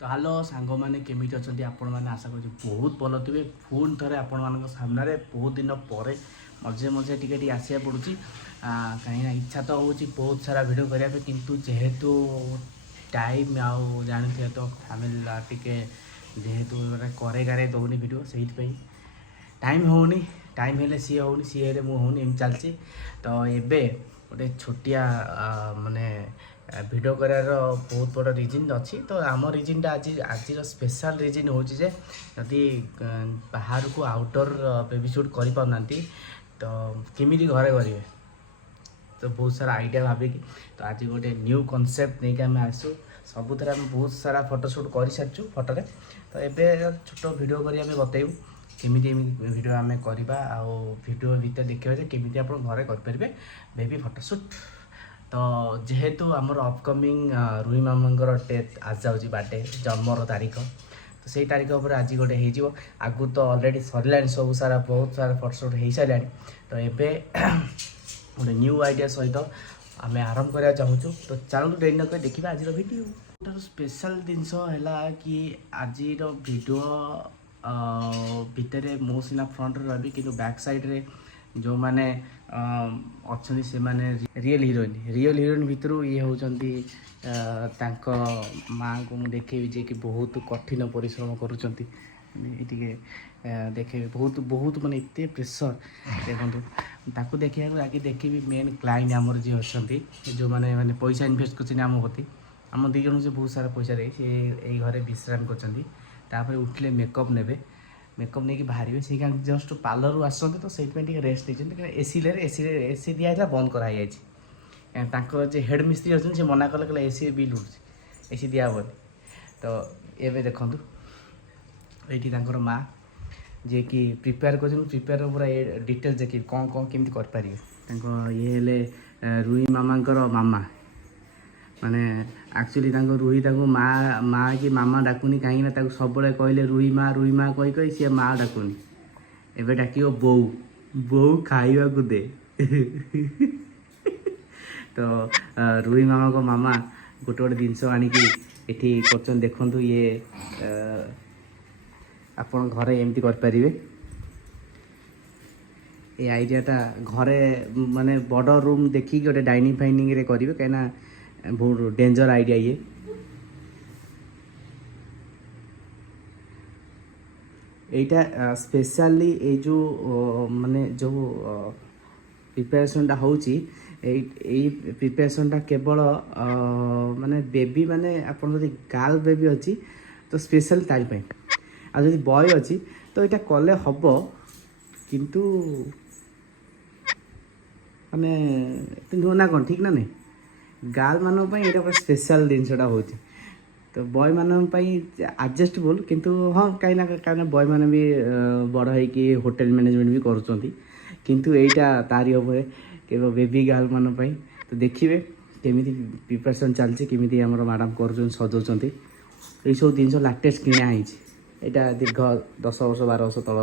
तो हेलो सांग मैंने केमी अच्छा आपण मैंने आशा कर बहुत भल थे पुणी थे आपण सामने बहुत दिन पर मझे मझे टी आसा पड़ी कहीं इच्छा तो हूँ बहुत सारा भिड करने किंतु जेहेतु टाइम आउ जानी तो फैमिली टी जेहेतु करे गारे दौनी भिड से टाइम होनी टाइम हेले सी होनी सी हेले मु होनी एम चलती तो ये गोटे छोटिया माने भिडियो करार बहुत बड़ा रिजन अच्छी तो आम रिजनटा आज आज स्पेशल रिजन हूँ जे जदि बाहर को आउटडोर बेबी सुट कर पाना तो केमी घरे करेंगे तो बहुत सारा आइडिया भाविकी तो आज गोटे न्यू कॉन्सेप्ट नहीं आम आसू सबुथ आम बहुत सारा फोटोशूट कर सारी फोटो तो ये छोट भिड कर बतईबू केमी भिडियो आम करवा भिडियो भितर देखा केमी आप घरे करेंगे बेबी फोटोशूट तो जेहेतु आमर अपकमिंग रुही मामांकर डेथ आज जाऊँगी बर्थडे जन्मर तारीख तो सही तारीख पर आज गोटे हो आगु तो अलरेडी सरला सब सारा बहुत सारा फोटोशूट हो सारा तो ये गोटे न्यू आइडिया सहित आम आरंभ करवा चाहूँ तो चलू डेरी नक देखा आज भिडियो स्पेशल जिनस है कि आज भिडियो भितर मो सीना फ्रंट रही कि बैक साइड्रे जो मैंने अच्छा से माने रियल हीरोइन भितर ये होती माँ को मुझे देखेबी जे कि बहुत कठिन परिश्रम करुँच देखे बहुत बहुत माने इतने प्रेसर देखो देखा आगे देखी मेन क्लाइंट आमर जी अच्छा जो मैंने माने पैसा इनभेस्ट कर आम प्रति आम दी जन से बहुत सारा पैसा दे सी घरे विश्राम कर उठिले मेकअप ने मेकअप नहीं बाहर से जस्ट पार्लर आसते तो से रेस्ट नहीं एसी एसी दिया बंद कराई जे हेड मिस्त्री अच्छे से मना कले एसी बिल उठुची एसी दिया हेनी तो ये देखूँ ये माँ जे कि प्रिपेयर कर प्रिपेयर पूरा डिटेल्स देखिए कौन कौन केमती करें ये रुही मामांकर मामा माने एक्चुअली रुही माँ माँ कि मामा डाकुनी कहीं सब कहले रुही माँ कही कही सी माँ डाकुनी एवं डाक बो बो खाइबा को दे तो रुही मामा को मामा गोटे गोटे जिनस आणिकी एठी कर देखु ये आपण घरे एमती करें ये आइडियाटा घरे माने बड़ रूम देखिए गोटे डाइनिंग फाइनिंग रे करेंगे कहीं बहुत डेंजर आइडिया ये एटा स्पेशली ये जो माने जो प्रिपरेशनटा होची प्रिपरेशनटा केवल माने बेबी माने आपन जदि गर्ल बेबी अच्छी तो स्पेशल ताई आ जदि बॉय अच्छी तो यहाँ कले हम किंतु माने नुह ना कौन ठीक ना नहीं गर्ल मानक ये स्पेशल जिनसटा हो तो बॉय मानक एडजस्टेबल किंतु हाँ कहीं बॉय मैंने भी बड़ होगी होटेल मैनेजमेंट भी करुँच किंतु एटा तारी उपर के बेबी गर्ल मान तो देखिए केमी प्रिपरेशन चलती केमी आम मैडम कर सजाऊँ ये सब जिन लाटेस्ट किणा यहाँ दीर्घ 10 वर्ष 12 वर्ष तल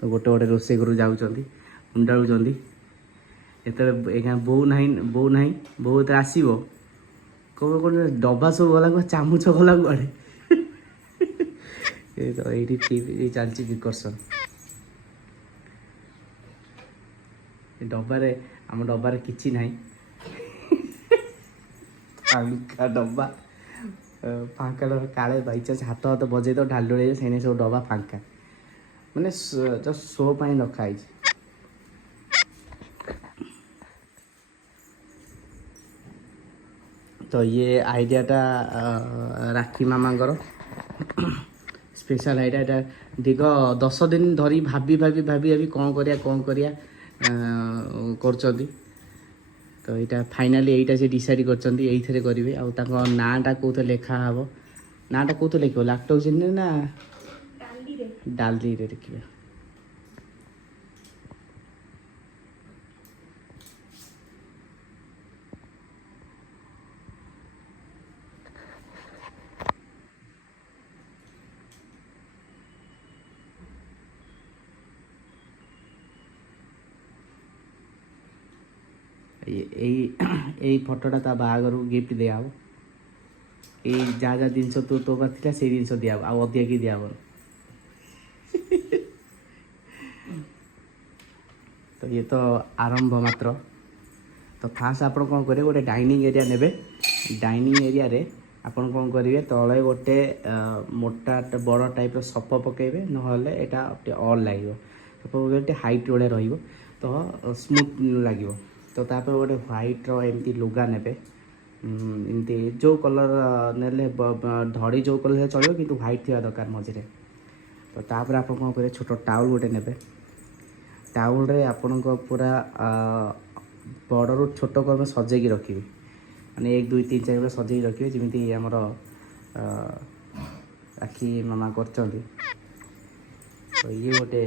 तो गोटे गोटे रोसे घर जाऊँच मुंडाऊँ ये बो ना बो ये आसो कब कौन डब्बा सब गला चामुच गला कड़े तो ये चलती विकर्षण डब्बारे आम डब्बारे किसी ना फांका डब्बा फांका डब्बा काले बाईचान्स हाथ हाथ बजे तो ढाल ढोल से सब डब्बा फांका मैंने जस्ट शो रखाई तो ये आइडियाटा राखी मामांकर स्पेशल आइडिया दीर्घ 10 दिन धरी भाभी भाभी भाभी भाभी कौन करिया कर तो यहाँ फाइनाली यहीटा से डिसाइड कर करेंगे आउ नाटा कौन लेखा हे नाटा कौन लिख लैपटॉप चिन्ह ना डाली रे देखिए यही फटोटा ता बाहागर गिफ्ट दिया ଏଇ ଯାହା ଯାହା ଜିନିଷ ତୋ ପାଖରେ ଥିଲା ସେଇ ଜିନିଷ ଦିଆହବ, ଆଉ ଅଧିକା କି ଦିଆହବ। ତ ଇଏ ତ ଆରମ୍ଭ ମାତ୍ର। ତ ଫାର୍ଷ୍ଟ ଆପଣ କ'ଣ କରିବେ, ଗୋଟେ ଡାଇନିଂ ଏରିଆ ନେବେ। ଡାଇନିଂ ଏରିଆରେ ଆପଣ କ'ଣ କରିବେ, ତଳେ ଗୋଟେ ମୋଟା ବଡ଼ ଟାଇପ୍ର ସପ ପକାଇବେ, ନହେଲେ ଏଇଟା ଟିକେ ଅଲ୍ ଲାଗିବ। ସପ ପକାଇଲେ ଟିକେ ହାଇଟ୍ ଭଳିଆ ରହିବ, ତ ସ୍ମୁଥ୍ ଲାଗିବ। ତ ତାପରେ ଗୋଟେ ହ୍ୱାଇଟ୍ର ଏମିତି ଲୁଗା ନେବେ, ଏମିତି ଯେଉଁ କଲର୍ ନେଲେ ଧଡ଼ି ଯେଉଁ କଲର୍ ହେଲେ ଚଳିବ, କିନ୍ତୁ ହ୍ୱାଇଟ୍ ଥିବା ଦରକାର ମଝିରେ। ତ ତାପରେ ଆପଣ କ'ଣ କରିବେ, ଛୋଟ ଟାଉଲ୍ ଗୋଟେ ନେବେ। ଟାଉଲ୍ରେ ଆପଣଙ୍କ ପୁରା ବଡ଼ରୁ ଛୋଟ କରିବେ, ସଜେଇକି ରଖିବେ, ମାନେ 1 2 3 4 ସଜେଇକି ରଖିବେ, ଯେମିତି ଆମର ରାକ୍ଷୀ ମାମା କରୁଛନ୍ତି। ତ ଇଏ ଗୋଟେ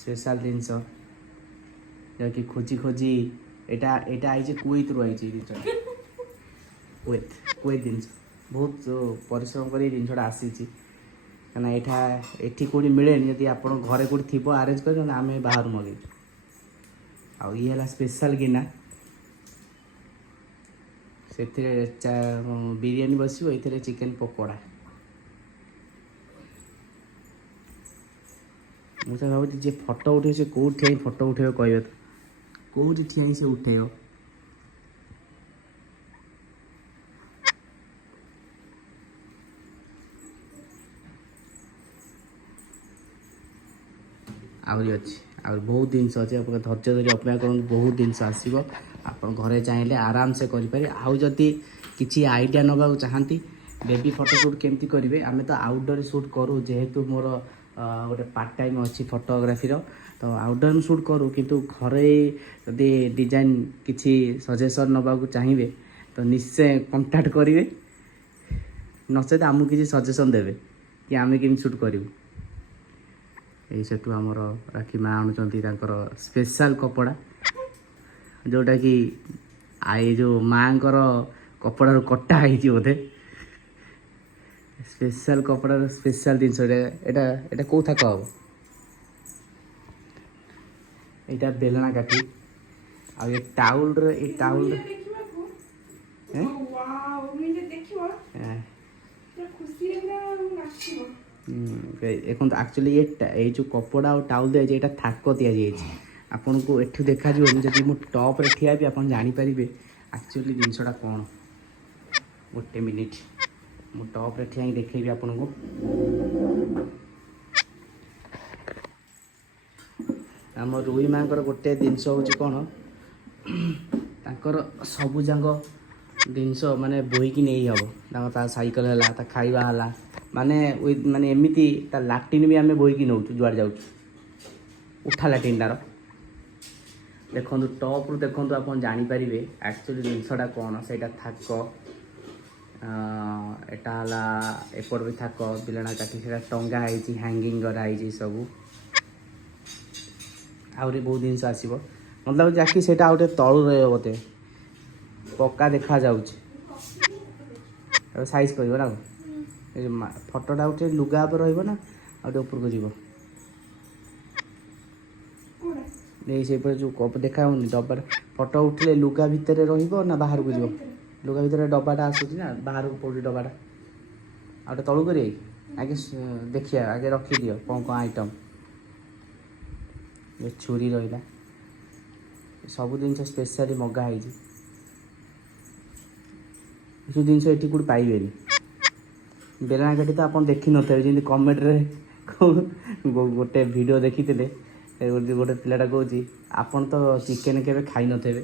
ସ୍ପେଶାଲ୍ ଜିନିଷ, ଯାହାକି ଖୋଜି ଖୋଜି ଏଇଟା ଆଇଛି କୁଏତ୍ରୁ ଆଇଛି ଜିନିଷଟା। କୁଏତ୍ ଜିନିଷ ବହୁତ ପରିଶ୍ରମ କରି ଜିନିଷଟା ଆସିଛି, କାହିଁକିନା ଏଠି କେଉଁଠି ମିଳେନି। ଯଦି ଆପଣ ଘରେ କେଉଁଠି ଥିବ ଆରେଞ୍ଜ କରି, ନହେଲେ ଆମେ ବାହାରୁ ମଗେଇଛୁ। ଆଉ ଇଏ ହେଲା ସ୍ପେଶାଲ୍ ଗିନା, ସେଥିରେ ବିରିୟାନୀ ବସିବ, ଏଥିରେ ଚିକେନ୍ ପକୋଡ଼ା। ମୁଁ ତ ଭାବୁଛି ଯିଏ ଫଟୋ ଉଠେଇବ ସେ କେଉଁଠି ଠିଆ ହେଇ ଫଟୋ ଉଠେଇବ, କହିବେ ତ କେଉଁଠି ଠିଆ ହେଇ ସେ ଉଠେଇବ। ଆହୁରି ଅଛି, ଆହୁରି ବହୁତ ଜିନିଷ ଅଛି। ଆପଣ ଧୈର୍ଯ୍ୟ ଧରି ଅପେକ୍ଷା କରନ୍ତୁ, ବହୁତ ଜିନିଷ ଆସିବ। ଆପଣ ଘରେ ଚାହିଁଲେ ଆରାମସେ କରିପାରିବେ। ଆଉ ଯଦି କିଛି ଆଇଡ଼ିଆ ନେବାକୁ ଚାହାନ୍ତି, ବେବି ଫଟୋ ସୁଟ୍ କେମିତି କରିବେ, ଆମେ ତ ଆଉଟଡୋର୍ ସୁଟ୍ କରୁ, ଯେହେତୁ ମୋର ଗୋଟେ ପାର୍ଟ ଟାଇମ୍ ଅଛି ଫଟୋଗ୍ରାଫିର, ତ ଆଉଟଡୋର୍ ସୁଟ୍ କରୁ। କିନ୍ତୁ ଘରେ ଯଦି ଡିଜାଇନ୍ କିଛି ସଜେସନ୍ ନେବାକୁ ଚାହିଁବେ, ତ ନିଶ୍ଚୟ କଣ୍ଟାକ୍ଟ କରିବେ, ନଚେତ ଆମକୁ କିଛି ସଜେସନ୍ ଦେବେ କି ଆମେ କେମିତି ସୁଟ୍ କରିବୁ। ଏଇ ସେଠୁ ଆମର ରାକ୍ଷୀ ମା ଆଣୁଛନ୍ତି ତାଙ୍କର ସ୍ପେଶାଲ୍ କପଡ଼ା, ଯେଉଁଟାକି ଏଇ ଯେଉଁ ମାଆଙ୍କର କପଡ଼ାରୁ କଟା ହେଇଛି ବୋଧେ। ସ୍ପେଶାଲ୍ କପଡ଼ାର ସ୍ପେଶାଲ୍ ଜିନିଷ ଏଇଟା କେଉଁ ଥାକ ହେବ, ଏଇଟା ବେଲଣା କାଠି। ଆଉ ଏ ଟାଉଲ୍ରେ ଦେଖନ୍ତୁ, ଆକ୍ଚୁଆଲି ଏଇ ଯେଉଁ କପଡ଼ା ଆଉ ଟାଉଲ୍ ଦିଆଯାଇଛି, ଏଇଟା ଥାକ ଦିଆଯାଇଛି। ଆପଣଙ୍କୁ ଏଠୁ ଦେଖାଯିବନି, ଯଦି ମୁଁ ଟପ୍ରେ ଠିଆ ହେବି ଆପଣ ଜାଣିପାରିବେ ଆକ୍ଚୁଆଲି ଜିନିଷଟା କ'ଣ। ଗୋଟେ ମିନିଟ୍, ମୁଁ ଟପ୍ରେ ଠିଆ ହେଇ ଦେଖେଇବି ଆପଣଙ୍କୁ। ଆମ ରୋହି ମାଙ୍କର ଗୋଟେ ଜିନିଷ ହେଉଛି କ'ଣ, ତାଙ୍କର ସବୁ ଯାକ ଜିନିଷ ମାନେ ବୋହିକି ନେଇ ହେବ। ତା ସାଇକେଲ୍ ହେଲା, ତା ଖାଇବା ହେଲା, ମାନେ ଏମିତି ତା ଲାଟ୍ରିନ୍ ବି ଆମେ ବୋହିକି ନେଉଛୁ ଯୁଆଡ଼େ ଯାଉଛୁ, ଉଠା ଲାଟ୍ରିନ୍ ତାର। ଦେଖନ୍ତୁ ଟପ୍ରୁ ଦେଖନ୍ତୁ, ଆପଣ ଜାଣିପାରିବେ ଆକ୍ଚୁଆଲି ଜିନିଷଟା କ'ଣ। ସେଇଟା ଥାକ, ଏଟା ହେଲା ଏପଟ ବି ଥାକ, ବିଲଣା କାଠି, ସେଇଟା ଟଙ୍ଗା ହେଇଛି, ହ୍ୟାଙ୍ଗିଂ କରାହେଇଛି ସବୁ। ଆହୁରି ବହୁତ ଜିନିଷ ଆସିବ, ମତେ ଲାଗୁଛି ଆଖି ସେଇଟା ଆଉ ଟିକେ ତଳୁ ରହିବ, ବୋଧେ ପକ୍କା ଦେଖାଯାଉଛି। ସାଇଜ୍ କରିବ ନା, ଫଟୋଟା ଗୋଟେ ଲୁଗା ଉପରେ ରହିବ ନା ଆଉ ଟିକେ ଉପରକୁ ଯିବ। ଏଇ ସେପଟେ ଯେଉଁ ଦେଖା ହେଉନି ଡବାଟା, ଫଟୋ ଉଠିଲେ ଲୁଗା ଭିତରେ ରହିବ ନା ବାହାରକୁ ଯିବ। ଲୁଗା ଭିତରେ ଡବାଟା ଆସୁଛି ନା, ବାହାରକୁ ପଡ଼ୁଛି ଡବାଟା। ଆଉ ଗୋଟେ ତଳୁ କରିବେ, ଆଗେ ଦେଖିବା, ଆଗେ ରଖିଦିଅ କ'ଣ କ'ଣ ଆଇଟମ୍। ଏ ଛୁରୀ ରହିଲା, ସବୁ ଜିନିଷ ସ୍ପେଶାଲି ମଗା ହେଇଛି। ଏସବୁ ଜିନିଷ ଏଠି କେଉଁଠି ପାଇବେନି। ବେଲଣା କାଠି ତ ଆପଣ ଦେଖିନଥିବେ, ଯେମିତି କମେଣ୍ଟରେ ଗୋଟେ ଭିଡ଼ିଓ ଦେଖିଥିଲେ, ଗୋଟେ ପିଲାଟା କହୁଛି ଆପଣ ତ ଚିକେନ୍ କେବେ ଖାଇନଥିବେ।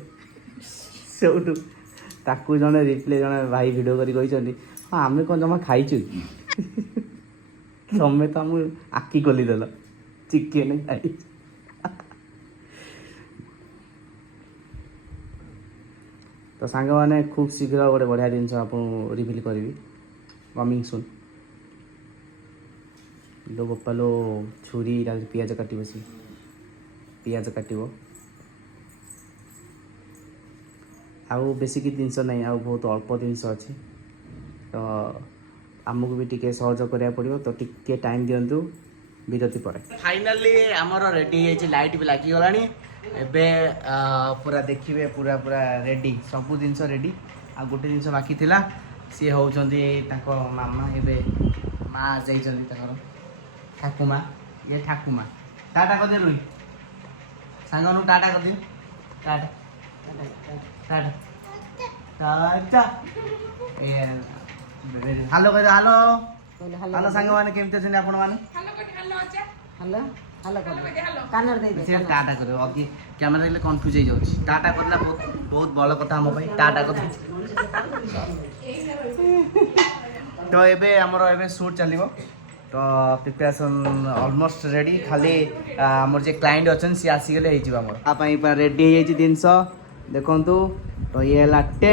ସେଇଠୁ ତାକୁ ଜଣେ ଭାଇ ଭିଡ଼ିଓ କରି କହିଛନ୍ତି, ହଁ ଆମେ କ'ଣ ଜମା ଖାଇଛୁ କି, ତମେ ତ ଆମକୁ ଆଖି ଖୋଲିଦେଲ, ଚିକେନ୍ ଖାଇ। ତ ସାଙ୍ଗମାନେ, ଖୁବ୍ ଶୀଘ୍ର ଗୋଟେ ବଢ଼ିଆ ଜିନିଷ ଆପଣଙ୍କୁ ରିଭିଲ୍ କରିବି, କମିଂ ସୁନ୍। ଲୋ ବୋପାଲୋ, ଛୁରୀ ପିଆଜ କାଟିବ, ପିଆଜ କାଟିବ। ଆଉ ବେଶୀ କିଛି ଜିନିଷ ନାହିଁ, ଆଉ ବହୁତ ଅଳ୍ପ ଜିନିଷ ଅଛି। ତ ଆମକୁ ବି ଟିକେ ସହଯୋଗ କରିବାକୁ ପଡ଼ିବ, ତ ଟିକେ ଟାଇମ୍ ଦିଅନ୍ତୁ, ବିରତି ପରେ। ଫାଇନାଲି ଆମର ରେଡ଼ି ହେଇଯାଇଛି, ଲାଇଟ୍ ବି ଲାଗିଗଲାଣି। ଏବେ ପୁରା ଦେଖିବେ, ପୁରା ରେଡ଼ି, ସବୁ ଜିନିଷ ରେଡ଼ି। ଆଉ ଗୋଟେ ଜିନିଷ ବାକି ଥିଲା, सी होउछन्ती ताको मामा एबे माँ जाइछन्ती ताकर ठाकुमा ये ठाकुमा टाटा कर दे रुई सांगनु टाटा कर दियो टाटा टाटा टाटा ए हेलो कह हेलो हेलो सांग माने केमते छन आपण माने हेलो हेलो कानर दे दे से टाटा करो अभी कैमरा ले कंफ्यूज हो जाउछि टाटा करला बहुत बहुत बड़ कथा हम भाई टाटा कर तो एबे हमरो एबे शूट चलिबो तो प्रिपरेशन ऑलमोस्ट रेडी खाली हमर जे क्लाइंट अछन सी आसी गेले हेइ जिबा हमर आ पई पर रेडी हेइ छि दिनसो देखंतु तो ये ला 10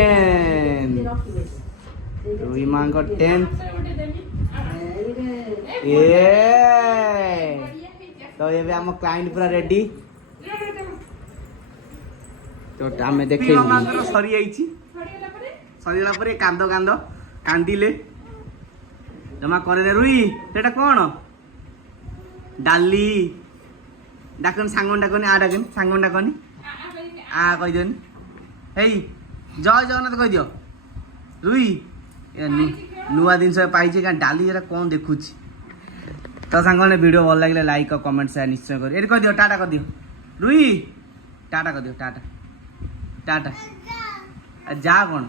रुई मांग 10 ये तो ये हम क्लाइंट पूरा रेडी तो आमे देखे मांगर सरी आइछि सरीला परे कांदो कांदो कांदिले जमा करे रे रुई सेटा कोन डाली डाकन सांगन डाकन आ डाकन सांगन डाकन आ कहि देन हेई जय जगन्नाथ कहि दियो रुई नुआ दिन से पाइछि का डाली एरा कोन देखुछि तो सांगने वीडियो भल लगे लाइक और कमेंट शेयर निश्चय कर ये कह दियो टाटा कर दियो रुई टाटा कर दियो टाटा टाटा जा कौन